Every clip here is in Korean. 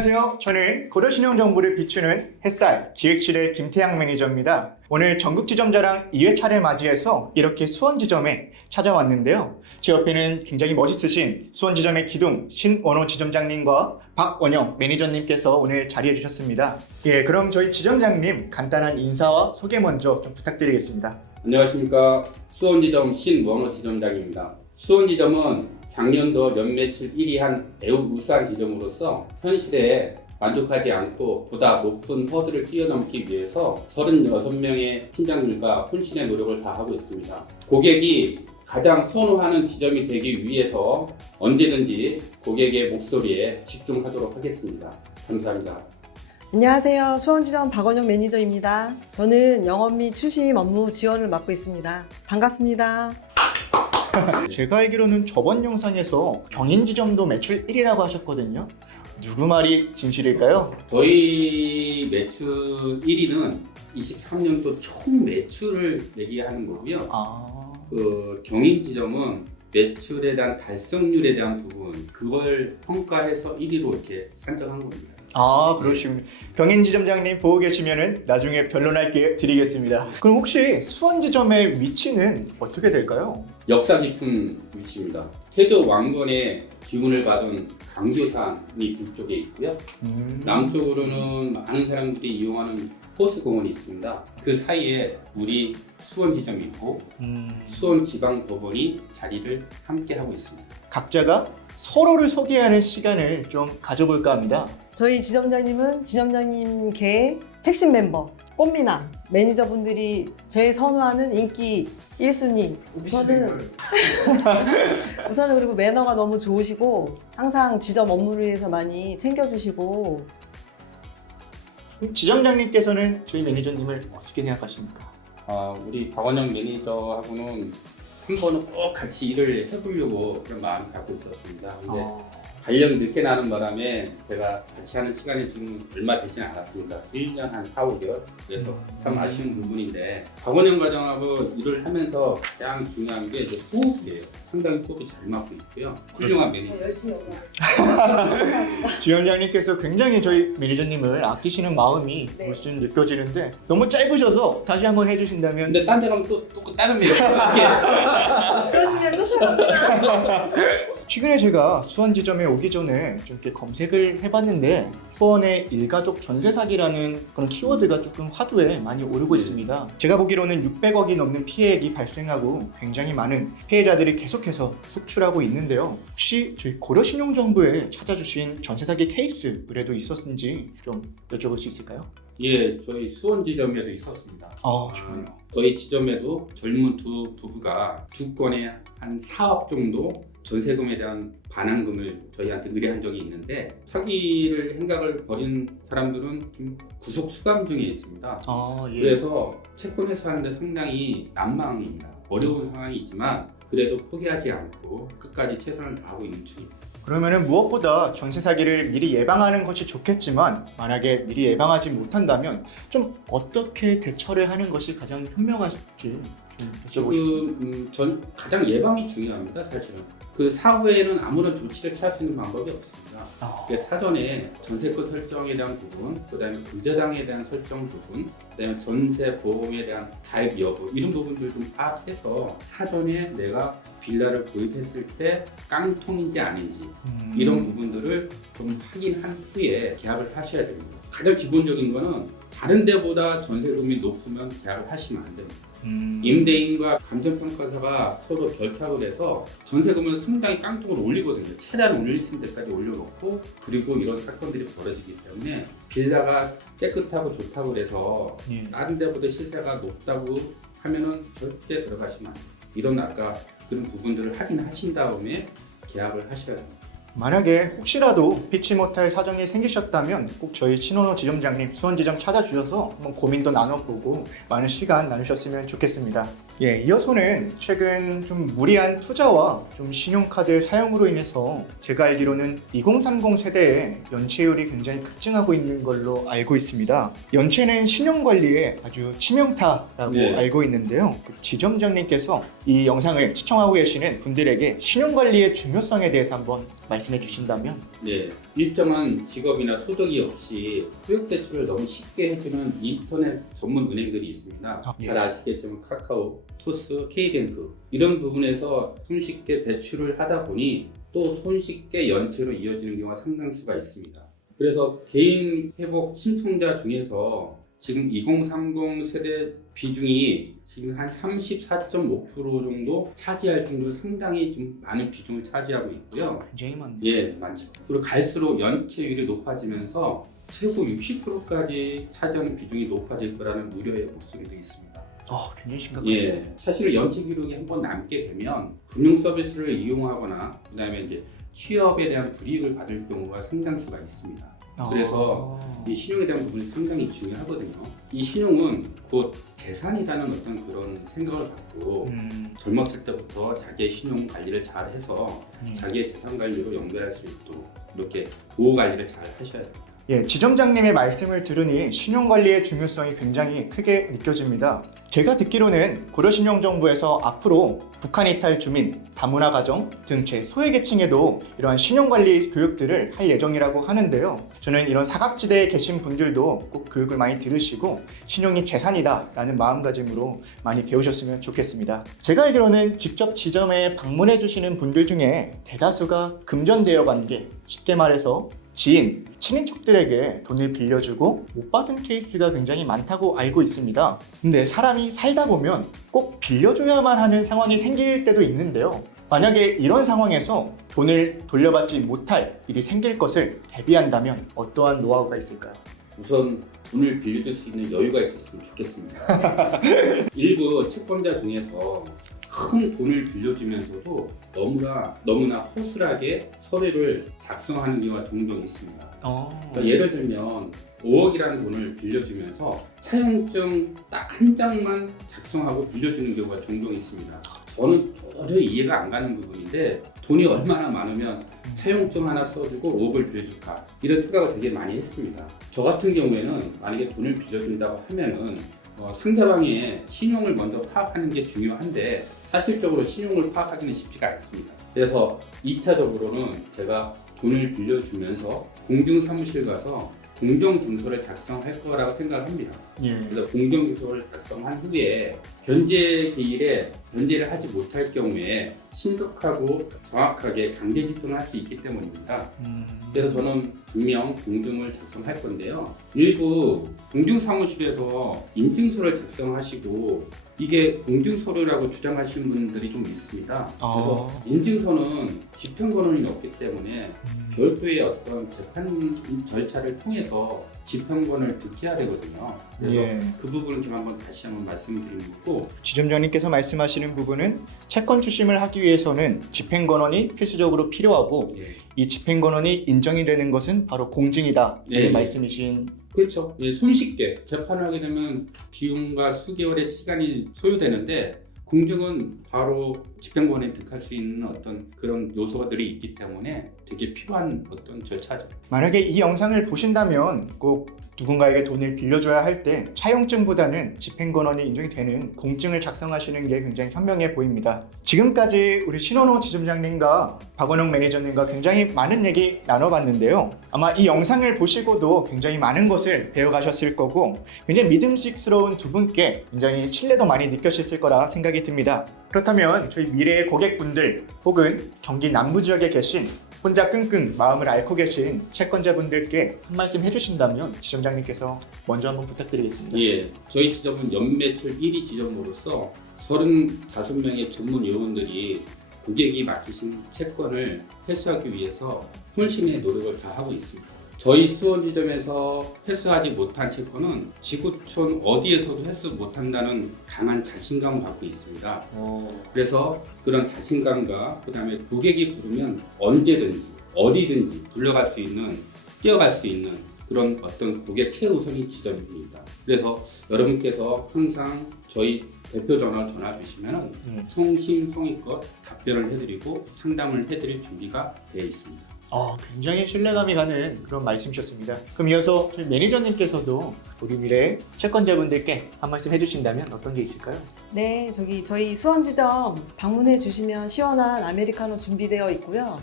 안녕하세요. 저는 고려신용정보를 비추는 햇살 기획실의 김태양 매니저입니다. 오늘 전국지점자랑 2회차를 맞이해서 이렇게 수원지점에 찾아왔는데요. 제 옆에는 굉장히 멋있으신 수원지점의 기둥 신원호 지점장님과 박원영 매니저님께서 오늘 자리해 주셨습니다. 예, 그럼 저희 지점장님 간단한 인사와 소개 먼저 좀 부탁드리겠습니다. 안녕하십니까. 수원지점 신원호 지점장입니다. 수원지점은 작년도 연매출 1위 한 매우 우수한 지점으로서 현실에 만족하지 않고 보다 높은 허들을 뛰어넘기 위해서 36명의 팀장들과 혼신의 노력을 다하고 있습니다. 고객이 가장 선호하는 지점이 되기 위해서 언제든지 고객의 목소리에 집중하도록 하겠습니다. 감사합니다. 안녕하세요. 수원지점 박원영 매니저입니다. 저는 영업 및 추심 업무 지원을 맡고 있습니다. 반갑습니다. 제가 알기로는 저번 영상에서 경인지점도 매출 1위라고 하셨거든요. 누구 말이 진실일까요? 저희 매출 1위는 23년도 총 매출을 얘기하는 거고요. 경인지점은 매출에 대한 달성률에 대한 부분, 그걸 평가해서 1위로 이렇게 산정한 겁니다. 그러시군요. 경인지점장님 보고 계시면은 나중에 변론할 기회 드리겠습니다. 그럼 혹시 수원지점의 위치는 어떻게 될까요? 역사 깊은 위치입니다. 태조 왕건의 기운을 받은 강교산이 북쪽에 있고요. 남쪽으로는 많은 사람들이 이용하는 호수공원이 있습니다. 그 사이에 우리 수원지점이 있고 수원지방법원이 자리를 함께 하고 있습니다. 각자가 서로를 소개하는 시간을 좀 가져볼까 합니다. 저희 지점장님은 지점장님 계의 핵심 멤버 꽃미남 매니저분들이 제일 선호하는 인기 1순위. 우선은 그리고 매너가 너무 좋으시고 항상 지점 업무를 위해서 많이 챙겨주시고. 지점장님께서는 저희 매니저님을 어떻게 생각하십니까? 우리 박원영 매니저하고는 한 번은 꼭 같이 일을 해보려고 그런 마음을 갖고 있었습니다. 근데 발령 늦게 나는 바람에 제가 같이 하는 시간이 지금 얼마 되지는 않았습니다. 1년 한 4, 5개월. 그래서 참 아쉬운 부분인데 박원영 과장하고 일을 하면서 가장 중요한 게 호흡이에요. 상당히 호흡이 잘 맞고 있고요. 훌륭한 매니저. 열심히 업무하겠습니다. 지점장님께서 굉장히 저희 매니저님을 아끼시는 마음이 무슨 느껴지는데 너무 짧으셔서 다시 한번 해주신다면. 근데 딴 데 가면 또 다른 매니저. 그러시면 쫓아갑니다. 최근에 제가 수원지점에 오기 전에 좀 이렇게 검색을 해봤는데 수원의 일가족 전세 사기라는 그런 키워드가 조금 화두에 많이 오르고 있습니다. 제가 보기로는 600억이 넘는 피해액이 발생하고 굉장히 많은 피해자들이 계속해서 속출하고 있는데요. 혹시 저희 고려신용정보에 찾아주신 전세 사기 케이스 의뢰도 있었는지 좀 여쭤볼 수 있을까요? 예, 저희 수원지점에도 있었습니다. 좋아요. 저희 지점에도 젊은 두 부부가 두 건에 한 4억 정도 전세금에 대한 반환금을 저희한테 의뢰한 적이 있는데 사기를 행각을 벌인 사람들은 좀 구속 수감 중에 있습니다. 예. 그래서 채권 회수하는데 상당히 난망입니다. 어려운 상황이지만 그래도 포기하지 않고 끝까지 최선을 다하고 있는 중입니다. 그러면은 무엇보다 전세 사기를 미리 예방하는 것이 좋겠지만 만약에 미리 예방하지 못한다면 좀 어떻게 대처를 하는 것이 가장 현명할지 좀 여쭤보고 싶습니다. 전 가장 예방이 중요합니다. 사실은 그 사후에는 아무런 조치를 취할 수 있는 방법이 없습니다. 사전에 전세권 설정에 대한 부분, 그다음에 금저당에 대한 설정 부분, 그다음에 전세 보험에 대한 가입 여부 이런 부분들 좀 파악해서 사전에 내가 빌라를 구입했을 때 깡통인지 아닌지 이런 부분들을 좀 확인한 후에 계약을 하셔야 됩니다. 가장 기본적인 거는 다른 데보다 전세금이 높으면 계약을 하시면 안 됩니다. 임대인과 감정평가사가 서로 결탁을 해서 전세금을 상당히 깡통을 올리거든요. 최대한 올릴 수 있는 데까지 올려놓고 그리고 이런 사건들이 벌어지기 때문에 빌라가 깨끗하고 좋다고 해서 다른 데보다 시세가 높다고 하면은 절대 들어가시면 안 돼요. 이런 아까 그런 부분들을 확인하신 다음에 계약을 하셔야 됩니다. 만약에 혹시라도 피치 못할 사정이 생기셨다면 꼭 저희 신원호 지점장님 수원지점 찾아주셔서 한번 고민도 나눠보고 많은 시간 나누셨으면 좋겠습니다. 예, 이어서는 최근 좀 무리한 투자와 좀 신용카드 사용으로 인해서 제가 알기로는 2030 세대의 연체율이 굉장히 급증하고 있는 걸로 알고 있습니다. 연체는 신용관리에 아주 치명타라고 네. 알고 있는데요. 그 지점장님께서 이 영상을 시청하고 계시는 분들에게 신용관리의 중요성에 대해서 한번 말씀해 주신다면. 네, 일정한 직업이나 소득이 없이 소액 대출을 너무 쉽게 해주는 인터넷 전문 은행들이 있습니다. 예. 잘 아시겠지만 카카오, 토스, K뱅크 이런 부분에서 손쉽게 대출을 하다 보니 또 손쉽게 연체로 이어지는 경우가 상당수가 있습니다. 그래서 개인 회복 신청자 중에서 지금 2030 세대 비중이 지금 한 34.5% 정도 차지할 정도로 상당히 좀 많은 비중을 차지하고 있고요. 굉장히 많네요. 예, 많죠. 그리고 갈수록 연체율이 높아지면서 최고 60%까지 차지하는 비중이 높아질 거라는 우려의 목소리도 있습니다. 굉장히 심각하네요. 예, 사실 연체 기록이 한번 남게 되면 금융 서비스를 이용하거나 그다음에 이제 취업에 대한 불이익을 받을 경우가 상당수가 있습니다. 그래서 이 신용에 대한 부분이 상당히 중요하거든요. 이 신용은 곧 재산이라는 어떤 그런 생각을 갖고 젊었을 때부터 자기의 신용 관리를 잘 해서 자기의 재산 관리로 연결할 수 있도록 이렇게 보호 관리를 잘 하셔야 됩니다. 예, 지점장님의 말씀을 들으니 신용관리의 중요성이 굉장히 크게 느껴집니다. 제가 듣기로는 고려신용정부에서 앞으로 북한 이탈 주민, 다문화 가정 등 제소외계층에도 이러한 신용관리 교육들을 할 예정이라고 하는데요. 저는 이런 사각지대에 계신 분들도 꼭 교육을 많이 들으시고 신용이 재산이다 라는 마음가짐으로 많이 배우셨으면 좋겠습니다. 제가 알기로는 직접 지점에 방문해 주시는 분들 중에 대다수가 금전대여 관계, 쉽게 말해서 지인, 친인척들에게 돈을 빌려주고 못 받은 케이스가 굉장히 많다고 알고 있습니다. 근데 사람이 살다 보면 꼭 빌려줘야만 하는 상황이 생길 때도 있는데요. 만약에 이런 상황에서 돈을 돌려받지 못할 일이 생길 것을 대비한다면 어떠한 노하우가 있을까요? 우선 돈을 빌려줄 수 있는 여유가 있었으면 좋겠습니다. 일부 채권자 중에서 큰 돈을 빌려주면서도 너무나 허술하게 서류를 작성하는 경우가 종종 있습니다. 그러니까 예를 들면 5억이라는 돈을 빌려주면서 차용증 딱 한 장만 작성하고 빌려주는 경우가 종종 있습니다. 저는 도저히 이해가 안 가는 부분인데 돈이 얼마나 많으면 차용증 하나 써주고 5억을 빌려줄까 이런 생각을 되게 많이 했습니다. 저 같은 경우에는 만약에 돈을 빌려준다고 하면은 상대방의 신용을 먼저 파악하는 게 중요한데 사실적으로 신용을 파악하기는 쉽지가 않습니다. 그래서 2차적으로는 제가 돈을 빌려주면서 공중사무실 가서 공정증서를 작성할 거라고 생각합니다. 예. 그래서 공정증서를 작성한 후에 변제 기일에 변제를 하지 못할 경우에 신속하고 정확하게 강제 집행을 할 수 있기 때문입니다. 그래서 저는 분명 공증을 작성할 건데요. 일부 공중사무실에서 인증서를 작성하시고 이게 공증서류라고 주장하시는 분들이 좀 있습니다. 그래서 인증서는 집행권한이 없기 때문에 별도의 어떤 재판 절차를 통해서 집행권을 득해야 되거든요. 그래서 예. 그 부분을 좀 다시 한번 말씀드리는 거고, 지점장님께서 말씀하시는 부분은 채권 추심을 하기 위해서는 집행권원이 필수적으로 필요하고 예. 이 집행권원이 인정이 되는 것은 바로 공증이다 예. 라는 말씀이신. 그렇죠. 예, 손쉽게 재판을 하게 되면 비용과 수개월의 시간이 소요되는데 공증은 바로 집행권에 득할 수 있는 어떤 그런 요소들이 있기 때문에 되게 필요한 어떤 절차죠. 만약에 이 영상을 보신다면 꼭 누군가에게 돈을 빌려줘야 할 때 차용증보다는 집행권원이 인정이 되는 공증을 작성하시는 게 굉장히 현명해 보입니다. 지금까지 우리 신원호 지점장님과 박원영 매니저님과 굉장히 많은 얘기 나눠봤는데요. 아마 이 영상을 보시고도 굉장히 많은 것을 배워가셨을 거고 굉장히 믿음직스러운 두 분께 굉장히 신뢰도 많이 느껴졌을 거라 생각이 듭니다. 그렇다면 저희 미래의 고객분들 혹은 경기 남부 지역에 계신 혼자 끙끙 마음을 앓고 계신 채권자분들께 한 말씀 해주신다면 지점장님께서 먼저 한번 부탁드리겠습니다. 예, 저희 지점은 연매출 1위 지점으로서 35명의 전문 요원들이 고객이 맡기신 채권을 회수하기 위해서 혼신의 노력을 다하고 있습니다. 저희 수원지점에서 회수하지 못한 채권은 지구촌 어디에서도 회수 못한다는 강한 자신감을 갖고 있습니다. 그래서 그런 자신감과 그 다음에 고객이 부르면 언제든지 어디든지 불려갈 수 있는, 뛰어갈 수 있는 그런 어떤 고객 최우선이 지점입니다. 그래서 여러분께서 항상 저희 대표 전화를 전화 주시면 성심성의껏 답변을 해드리고 상담을 해드릴 준비가 되어 있습니다. 굉장히 신뢰감이 가는 그런 말씀이셨습니다. 그럼 이어서 저희 매니저님께서도 우리 미래 채권자분들께 한 말씀 해주신다면 어떤 게 있을까요? 네, 저희 수원지점 방문해 주시면 시원한 아메리카노 준비되어 있고요.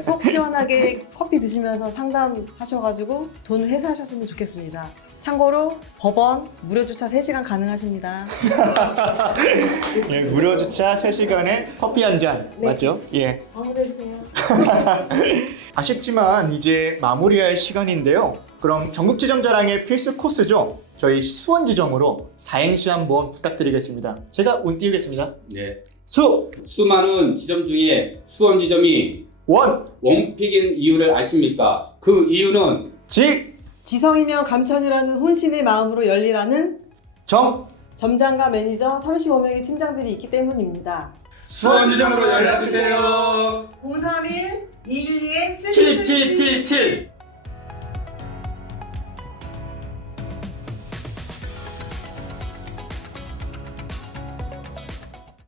속 시원하게 커피 드시면서 상담하셔가지고 돈 회수하셨으면 좋겠습니다. 참고로 법원 무료 주차 3시간 가능하십니다. 예, 무료 주차 3시간에 커피 한 잔. 네. 맞죠? 예. 방문해 주세요. 아쉽지만 이제 마무리할 시간인데요. 그럼 전국지점자랑의 필수 코스죠. 저희 수원지점으로 사행시 한번 부탁드리겠습니다. 제가 운 띄우겠습니다. 네. 수많은 지점 중에 수원지점이 원픽인 이유를 아십니까? 그 이유는 지성이면 감천이라는 혼신의 마음으로 열리라는 정 점장과 매니저 35명의 팀장들이 있기 때문입니다. 수원지점으로 연락주세요. 031 212 7777